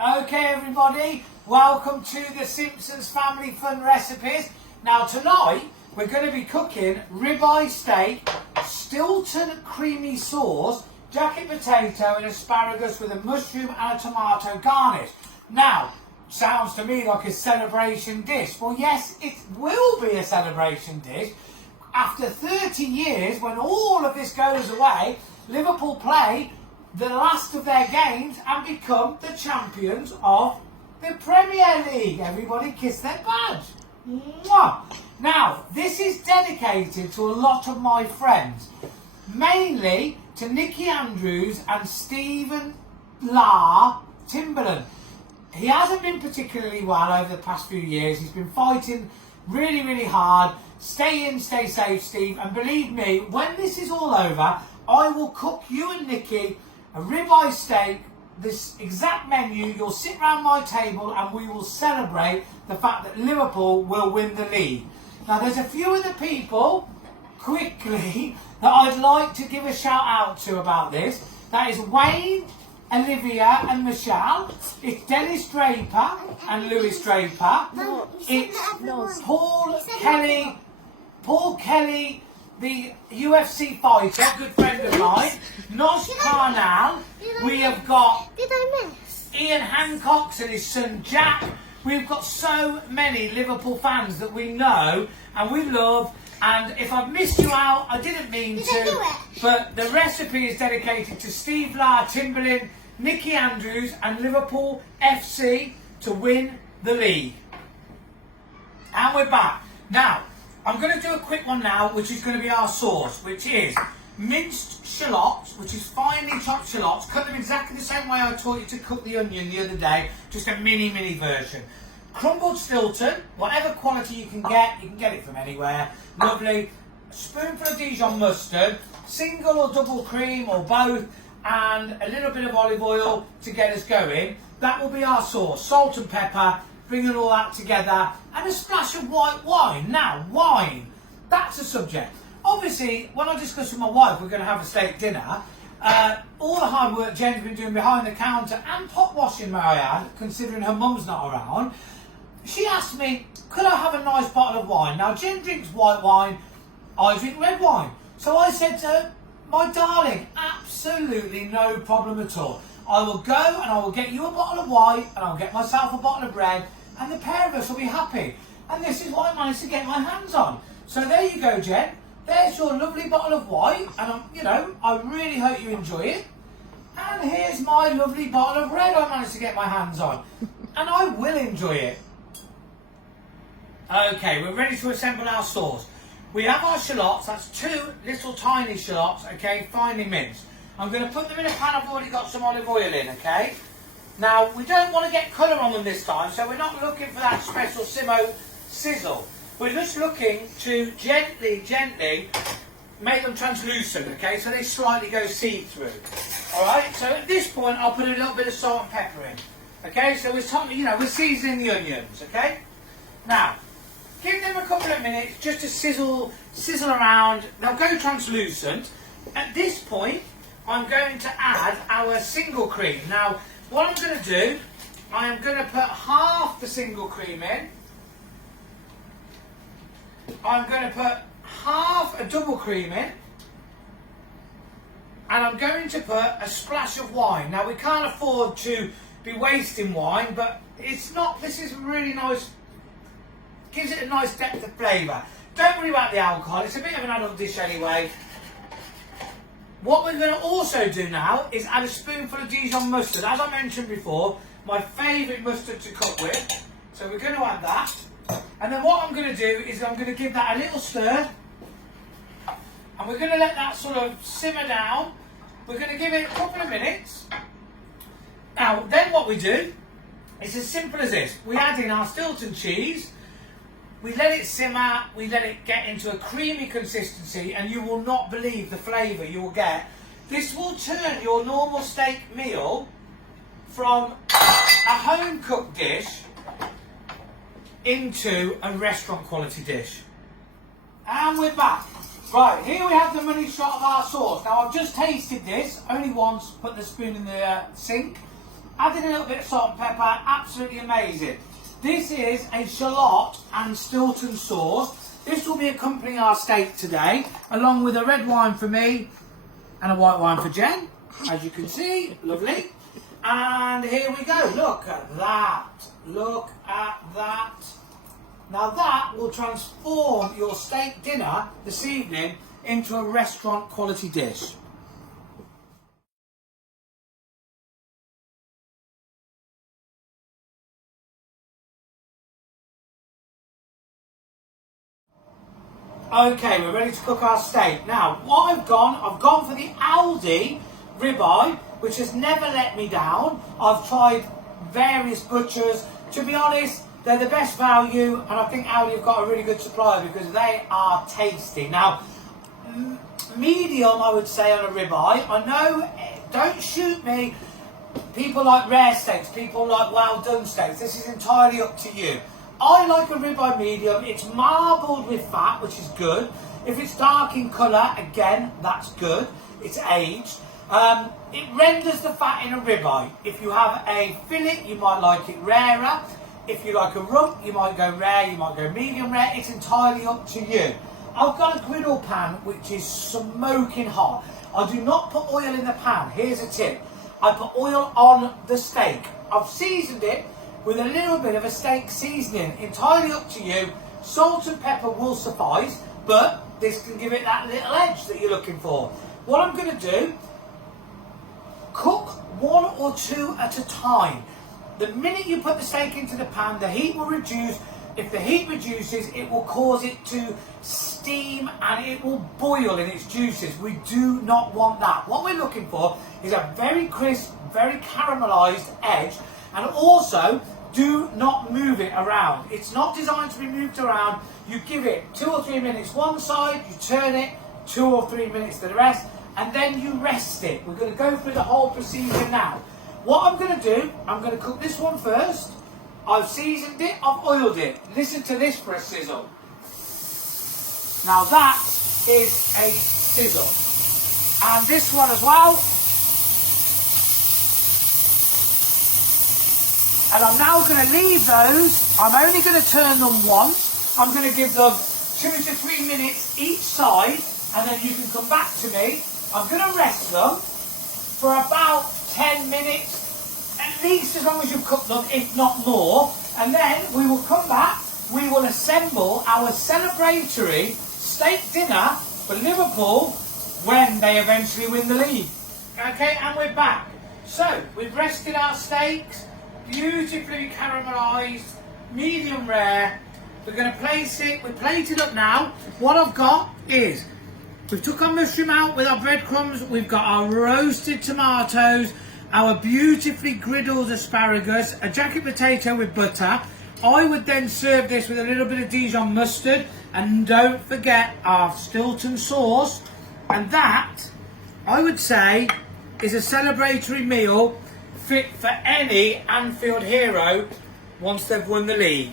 Okay everybody, welcome to the Simpsons Family Fun Recipes. Now tonight we're going to be cooking ribeye steak, Stilton creamy sauce, jacket potato and asparagus with a mushroom and a tomato garnish. Now, sounds to me like a celebration dish. Well yes, it will be a celebration dish. After 30 years, when all of this goes away, Liverpool play the last of their games and become the champions of the Premier League. Everybody kiss their badge. Mwah. Now, this is dedicated to a lot of my friends, mainly to Nicky Andrews and Stephen Timberland. He hasn't been particularly well over the past few years. He's been fighting really hard. Stay in, stay safe, Steve. And believe me, when this is all over, I will cook you and Nicky a ribeye steak, this exact menu. You'll sit round my table and we will celebrate the fact that Liverpool will win the league. Now there's a few other people, quickly, that I'd like to give a shout out to about this. That is Wayne, Olivia and Michelle. It's Dennis Draper and Lewis Draper. It's Paul Kelly, the UFC fighter, good friend of mine. Nos Carnal. We have got Ian Hancock and his son Jack. We've got so many Liverpool fans that we know and we love. And if I've missed you out, I didn't mean to. But the recipe is dedicated to Steve Timberland, Nicky Andrews and Liverpool FC to win the league. And we're back. Now, I'm going to do a quick one now, which is going to be our sauce, which is minced shallots, which is finely chopped shallots. Cut them exactly the same way I taught you to cook the onion the other day, just a mini version. Crumbled Stilton, whatever quality you can get it from anywhere. Lovely. A spoonful of Dijon mustard, single or double cream or both, and a little bit of olive oil to get us going. That will be our sauce. Salt and pepper, bringing all that together, and a splash of white wine. Now, wine, that's a subject. Obviously, when I discussed with my wife, we're going to have a steak dinner. All the hard work Jen's been doing behind the counter and pot washing, may I add, considering her mum's not around. She asked me, could I have a nice bottle of wine? Now, Jen drinks white wine, I drink red wine. So I said to her, my darling, absolutely no problem at all. I will go and I will get you a bottle of white and I'll get myself a bottle of red and the pair of us will be happy. And this is what I managed to get my hands on. So there you go, Jen. There's your lovely bottle of white and I really hope you enjoy it. And here's my lovely bottle of red I managed to get my hands on. And I will enjoy it. Okay, we're ready to assemble our sauce. We have our shallots, that's 2 little tiny shallots, okay, finely minced. I'm going to put them in a pan I've already got some olive oil in, okay? Now, we don't want to get colour on them this time, so we're not looking for that special Simo sizzle. We're just looking to gently make them translucent, okay, so they slightly go see-through. Alright, so at this point I'll put a little bit of salt and pepper in. Okay, so it's time, we're seasoning the onions, okay? Now, give them a couple of minutes just to sizzle around. They'll go translucent. At this point, I'm going to add our single cream. Now, what I'm going to do, I am going to put half the single cream in. I'm going to put half a double cream in. And I'm going to put a splash of wine. Now, we can't afford to be wasting wine, but it's not, this is really nice. Gives it a nice depth of flavour. Don't worry about the alcohol, it's a bit of an adult dish anyway. What we're going to also do now is add a spoonful of Dijon mustard. As I mentioned before, my favourite mustard to cook with. So we're going to add that. And then what I'm going to do is I'm going to give that a little stir. And we're going to let that sort of simmer down. We're going to give it a couple of minutes. Now, then what we do is as simple as this. We add in our Stilton cheese. We let it simmer, we let it get into a creamy consistency, and you will not believe the flavour you will get. This will turn your normal steak meal from a home-cooked dish into a restaurant quality dish. And we're back. Right, here we have the money shot of our sauce. Now I've just tasted this, only once, put the spoon in the sink. Adding a little bit of salt and pepper, absolutely amazing. This is a shallot and Stilton sauce. This will be accompanying our steak today, along with a red wine for me and a white wine for Jen, as you can see, lovely. And here we go, look at that, look at that. Now that will transform your steak dinner this evening into a restaurant quality dish. Okay, we're ready to cook our steak. Now, what I've gone for the Aldi ribeye, which has never let me down. I've tried various butchers. To be honest, they're the best value, and I think Aldi have got a really good supply because they are tasty. Now, medium, I would say, on a ribeye. I know, don't shoot me. People like rare steaks, people like well done steaks. This is entirely up to you. I like a ribeye medium. It's marbled with fat, which is good. If it's dark in colour, again, that's good. It's aged. It renders the fat in a ribeye. If you have a fillet, you might like it rarer. If you like a rump, you might go rare, you might go medium rare. It's entirely up to you. I've got a griddle pan which is smoking hot. I do not put oil in the pan. Here's a tip. I put oil on the steak. I've seasoned it with a little bit of a steak seasoning. Entirely up to you. Salt and pepper will suffice, but this can give it that little edge that you're looking for. What I'm going to do, cook one or two at a time. The minute you put the steak into the pan, the heat will reduce. If the heat reduces, it will cause it to steam and it will boil in its juices. We do not want that. What we're looking for is a very crisp, very caramelised edge, and also do not move it around. It's not designed to be moved around. You give it 2 or 3 minutes one side, you turn it 2 or 3 minutes to the rest, and then you rest it. We're going to go through the whole procedure now. What I'm going to do, I'm going to cook this one first. I've seasoned it, I've oiled it. Listen to this for a sizzle. Now that is a sizzle. And this one as well. And I'm now going to leave those. I'm only going to turn them once. I'm going to give them 2 to 3 minutes each side, and then you can come back to me. I'm going to rest them for about 10 minutes, at least as long as you've cooked them, if not more. And then we will come back, we will assemble our celebratory steak dinner for Liverpool when they eventually win the league. Okay, and we're back. So, we've rested our steaks, beautifully caramelised, medium rare. We're going to place it, we plate it up now. What I've got is, we've took our mushroom out with our breadcrumbs, we've got our roasted tomatoes, our beautifully griddled asparagus, a jacket potato with butter. I would then serve this with a little bit of Dijon mustard, and don't forget our Stilton sauce. And that, I would say, is a celebratory meal fit for any Anfield hero once they've won the league.